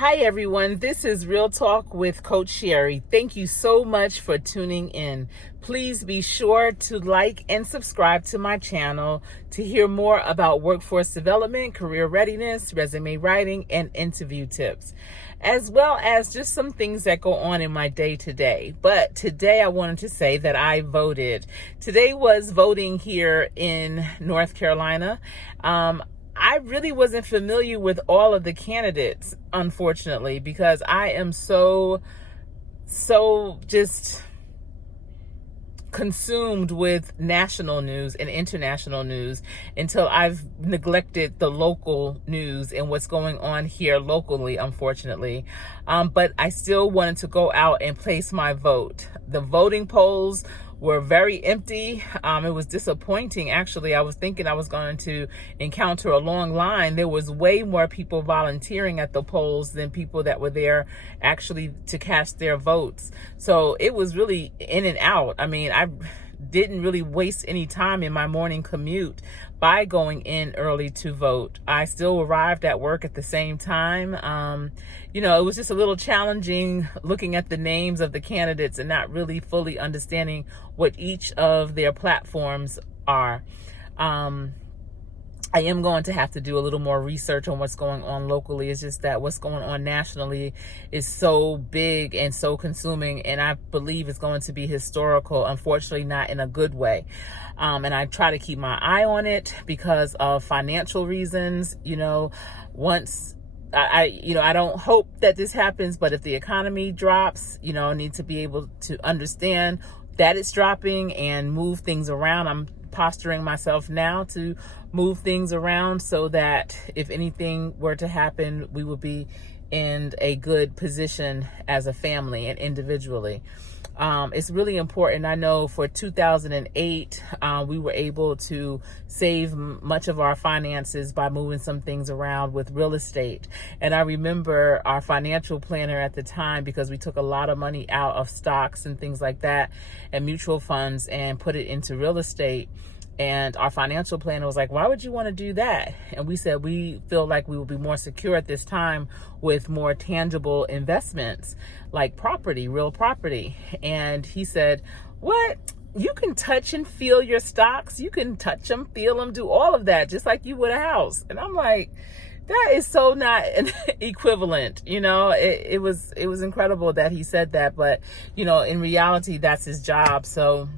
Hi everyone, this is Real Talk with Coach Sherri. Thank you so much for tuning in. Please be sure to like and subscribe to my channel to hear more about workforce development, career readiness, resume writing, and interview tips, as well as just some things that go on in my day to day. But today I wanted to say that I voted. Today was voting here in North Carolina. I really wasn't familiar with all of the candidates, unfortunately, because I am so just consumed with national news and international news until I've neglected the local news and what's going on here locally, unfortunately. But I still wanted to go out and place my vote. The voting polls were very empty. It was disappointing, actually. I was thinking I was going to encounter a long line. There was way more people volunteering at the polls than people that were there actually to cast their votes. So it was really in and out. I mean, I didn't really waste any time in my morning commute by going in early to vote. I still arrived at work at the same time. It was just a little challenging looking at the names of the candidates and not really fully understanding what each of their platforms are. I am going to have to do a little more research on what's going on locally. It's just that what's going on nationally is so big and so consuming, and I believe it's going to be historical, unfortunately not in a good way. And I try to keep my eye on it because of financial reasons. Once I don't hope that this happens, but if the economy drops, I need to be able to understand that it's dropping and move things around. I'm posturing myself now to move things around so that if anything were to happen, we would be in a good position as a family and individually. It's really important. I know for 2008, we were able to save much of our finances by moving some things around with real estate. And I remember our financial planner at the time, because we took a lot of money out of stocks and things like that and mutual funds and put it into real estate. And our financial planner was like, why would you want to do that? And we said, we feel like we will be more secure at this time with more tangible investments like property, real property. And he said, what? You can touch and feel your stocks. You can touch them, feel them, do all of that, just like you would a house. And I'm like, that is so not an equivalent. It was incredible that he said that. But, in reality, that's his job. So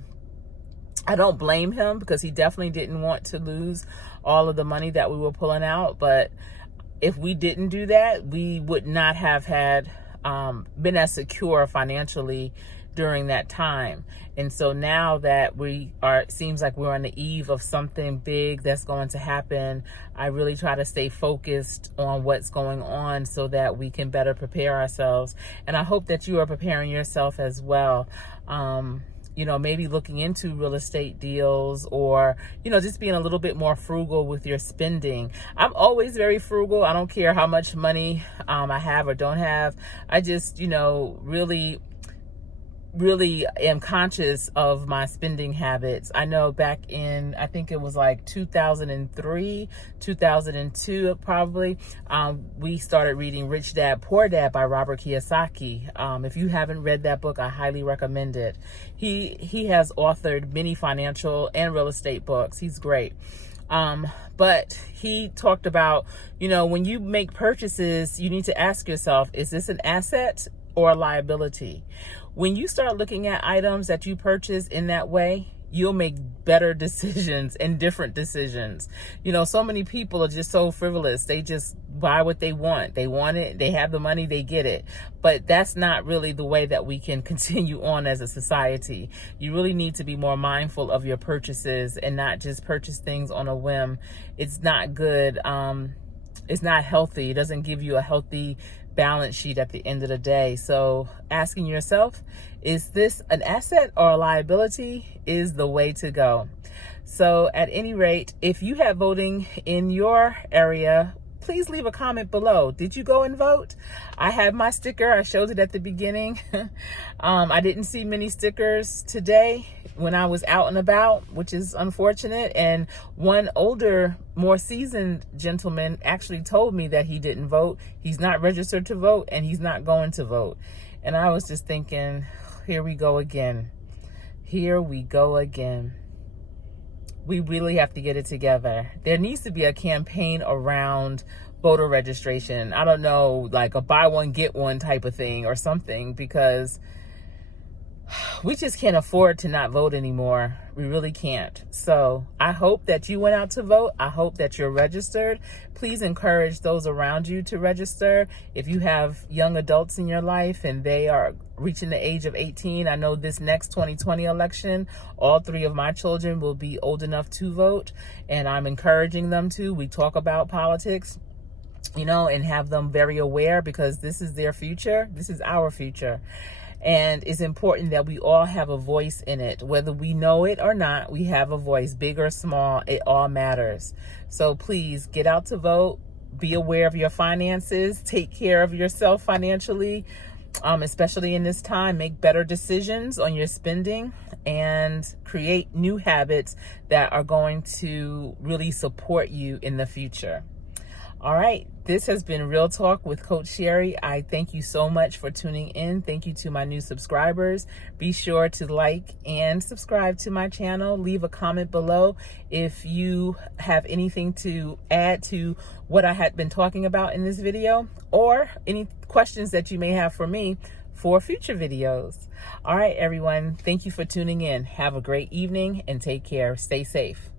I don't blame him, because he definitely didn't want to lose all of the money that we were pulling out. But if we didn't do that, we would not have had been as secure financially during that time. And so now that it seems like we're on the eve of something big that's going to happen, I really try to stay focused on what's going on so that we can better prepare ourselves. And I hope that you are preparing yourself as well. Maybe looking into real estate deals, or, just being a little bit more frugal with your spending. I'm always very frugal. I don't care how much money I have or don't have. I just, really am conscious of my spending habits. I know back in, I think it was like 2003, 2002, probably, we started reading Rich Dad, Poor Dad by Robert Kiyosaki. If you haven't read that book, I highly recommend it. He has authored many financial and real estate books. He's great. But he talked about, when you make purchases, you need to ask yourself, is this an asset or a liability? When you start looking at items that you purchase in that way, you'll make better decisions and different decisions. So many people are just so frivolous. They just buy what they want. They want it. They have the money. They get it. But that's not really the way that we can continue on as a society. You really need to be more mindful of your purchases and not just purchase things on a whim. It's not good. It's not healthy. It doesn't give you a healthy balance sheet at the end of the day. So asking yourself, is this an asset or a liability, is the way to go. So at any rate, if you have voting in your area, please leave a comment below. Did you go and vote? I have my sticker. I showed it at the beginning. I didn't see many stickers today. when I was out and about, which is unfortunate. And one older, more seasoned gentleman actually told me that he didn't vote. He's not registered to vote, and he's not going to vote. And I was just thinking, here we go again. Here we go again. We really have to get it together. There needs to be a campaign around voter registration. I don't know, like a buy one, get one type of thing or something, because we just can't afford to not vote anymore. We really can't. So I hope that you went out to vote. I hope that you're registered. Please encourage those around you to register. If you have young adults in your life and they are reaching the age of 18, I know this next 2020 election, all 3 of my children will be old enough to vote, and I'm encouraging them to. We talk about politics, you know, and have them very aware, because this is their future. This is our future. And it's important that we all have a voice in it. Whether we know it or not, we have a voice, big or small, it all matters. So please get out to vote. Be aware of your finances. Take care of yourself financially, especially in this time. Make better decisions on your spending and create new habits that are going to really support you in the future. All right, this has been Real Talk with Coach Sherri. I thank you so much for tuning in. Thank you to my new subscribers. Be sure to like and subscribe to my channel. Leave a comment below if you have anything to add to what I had been talking about in this video, or any questions that you may have for me for future videos. All right, everyone, thank you for tuning in. Have a great evening and take care. Stay safe.